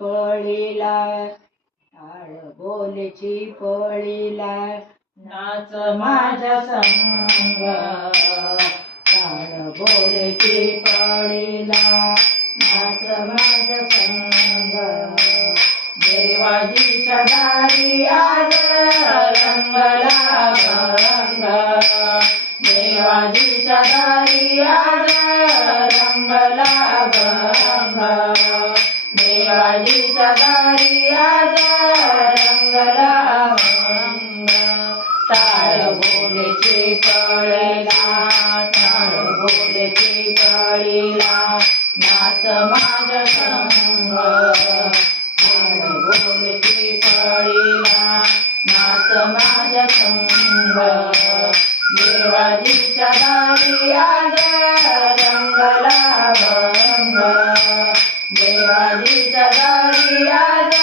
पळीला टाळ बोलेची पळीला नाच माझ्या संग टाळ बोलेची पळीला नाच माझ्या संग देवाजीच्या दारी आज रंगला भंग देवाजीच्या दारी आज रंगला भंग देवाजीच्या दारी आज रंगला भंग टाळ बोलेची पळीला टाळ बोलेची पळीला नाच माझ्या संग टाळ बोलेची पळीला नाच माझ्या संग देवाजीच्या दारी आज रंगला भंग देवाजीच्या दारी आज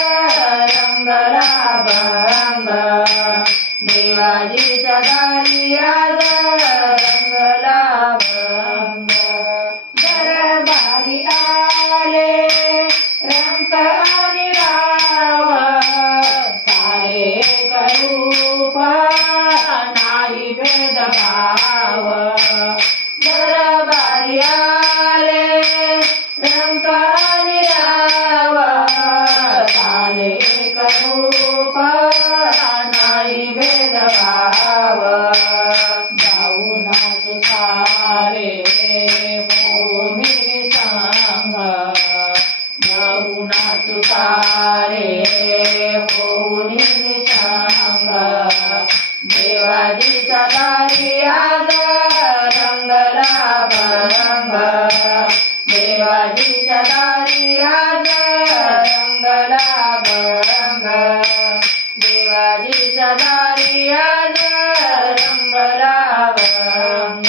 रंगला भंग देवाजीच्या दारी आज रंगला भंग दरबारी आले रंग आणि राव सारे एक रूप नाही भेदभाव दरबारी आले रंग आणि राव सारे एक रूप नाही भेदभाव जाऊ नाचू सारे होनी संग जाऊ नाचू सारे होनी संग देवाजीच्या दारी आज रंगला भंग देवाजीच्या दारी आज रंगला भंग देवाजीच्या दारी आज रंगला भंग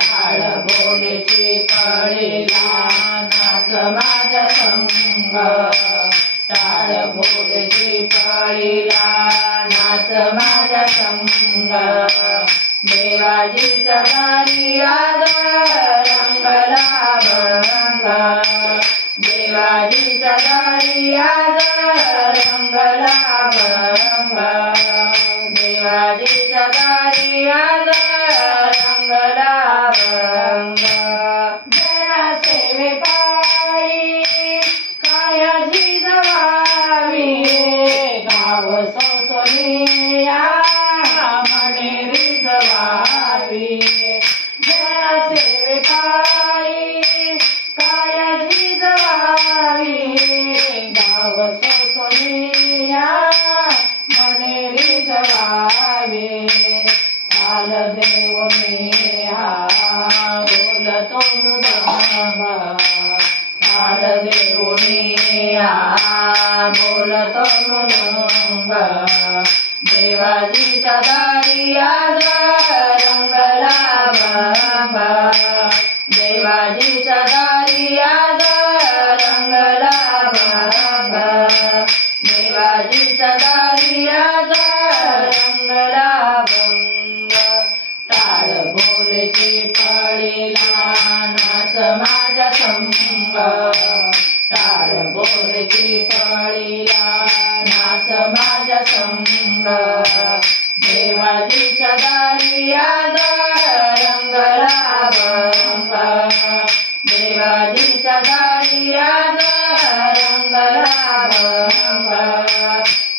टाळ बोलेची पळीला नाच माझ्या संग टाळ बोलेची पळीला नाच माझ्या संग देवाजीच्या दारी आज रंगला भंग देवाजीच्या दारी आज रंगला भंग देवाजीच्या दारी आज रंगला भंग जनसेवे पायी कायाजी जवावी गाव सोसोनिया मने रिजवावी जनसेवे पायी कायाजी जवावी गाव सोसोनिया मने रिजवावी काल देव मेहा बोलतो मृदंग काल देव मेहा बोलतो मृदंग देवाजीच्या दारी आज रंगला भंग देवाजीच्या दारी आज रंगला भंग देवाजीच्या दारी आज रंगला भंग टाळ बोलेची पळीला नाच माझ्या संग टाळ बोलेची पळीला नाच माझ्या संग देवाजीच्या दारी आज रंगला भंग देवाजीच्या दारी आज रंगला भंग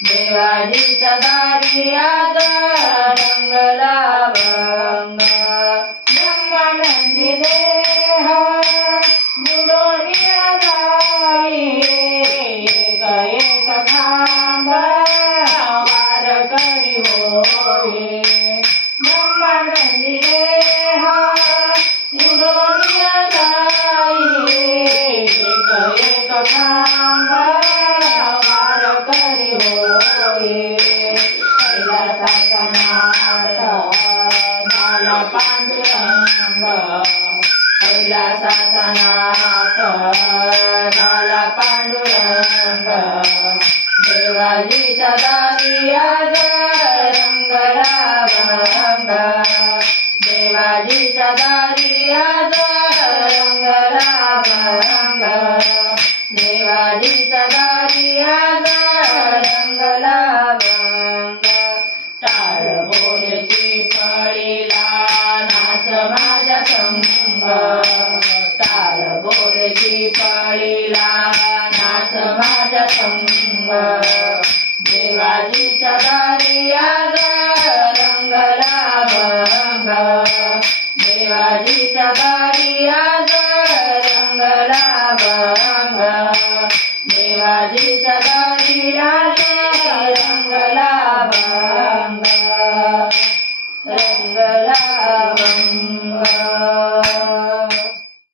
देवाजीच्या दारी आज रंगला भंग ब्रह्मानंदी देह बुडोनिया जाई एक एक खांब वार करी होय ब्रह्मानंदी देह बुडोनिया जाई एक एक खांब वार करी होय कैलासाचा नाथ झाला पांडुरंग कैलासाचा नाथ झाला पांडुरंग देवाजीच्या दारी आज रंगला भंग देवाजीच्या दारी आज रंगला भंग देवाजीच्या दारी आज रंगला भंग टाळ बोलची फळीला नाच माझ्या संग टाळ बोलची फळीला नाच माझ्या संग देवाजीच्या दारी आज रंगला भंग देवाजीच्या दारी आज रंगला भंग देवाजीच्या दारी आज रंगला भंग